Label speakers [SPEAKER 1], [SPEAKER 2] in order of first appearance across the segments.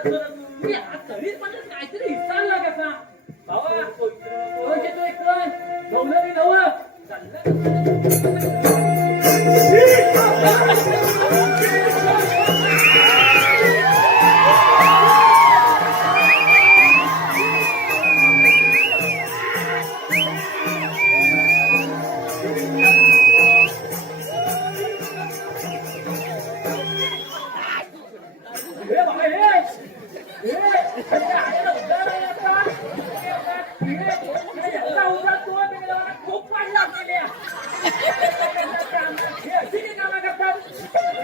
[SPEAKER 1] काहीतरी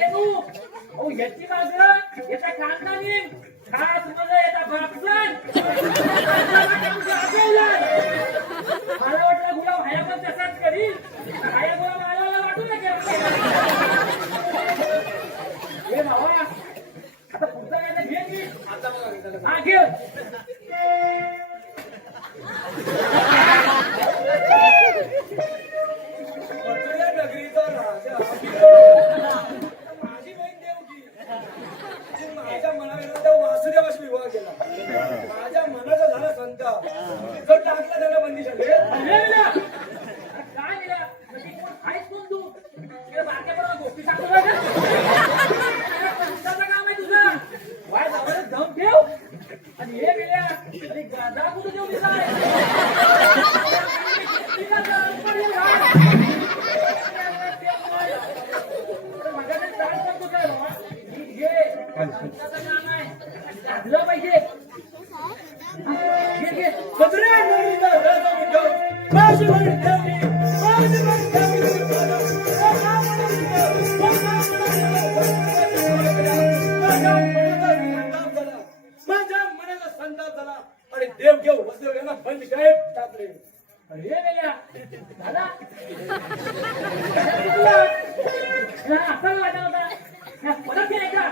[SPEAKER 1] अहो याची माझं याचा खानदानी खास म्हणजे याचा बापसन मला वाटलं गुलाब पण तसाच करील. हाया गुलाब आल्याला वाटू घे. आणि हे गेल्या मी गादा कुठे घेऊन काय घातलं पाहिजे. घे. घे
[SPEAKER 2] गोंधळ झाला. आणि देव घेऊ वसदेव यांना बंद गायब ठाकरे
[SPEAKER 1] अरे वेगळ्या दादा. असं वाटत होता. परत गेले का?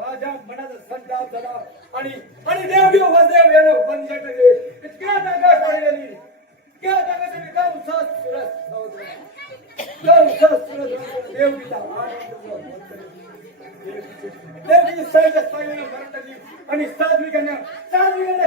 [SPEAKER 2] माझ्या मनाचा संताप झाला. आणि आणि देवदेव वजदेव येणो पंजटले इतक्या जागा काढलेली इतक्या जागेचा विकास उत्साह उत्साह सुरस देवगीता देवगीची सैज स्थायीने आणि
[SPEAKER 1] साध्विकांना साध्विकांना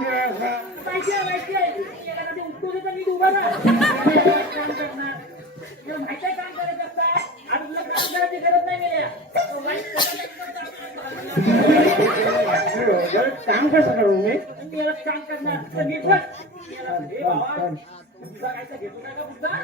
[SPEAKER 1] माहिती आहे माहिती आहे. उठतो तर
[SPEAKER 2] मी
[SPEAKER 1] उभा काम
[SPEAKER 3] कसं करू मी?
[SPEAKER 1] काम करणार. घेतो काय का पुढचा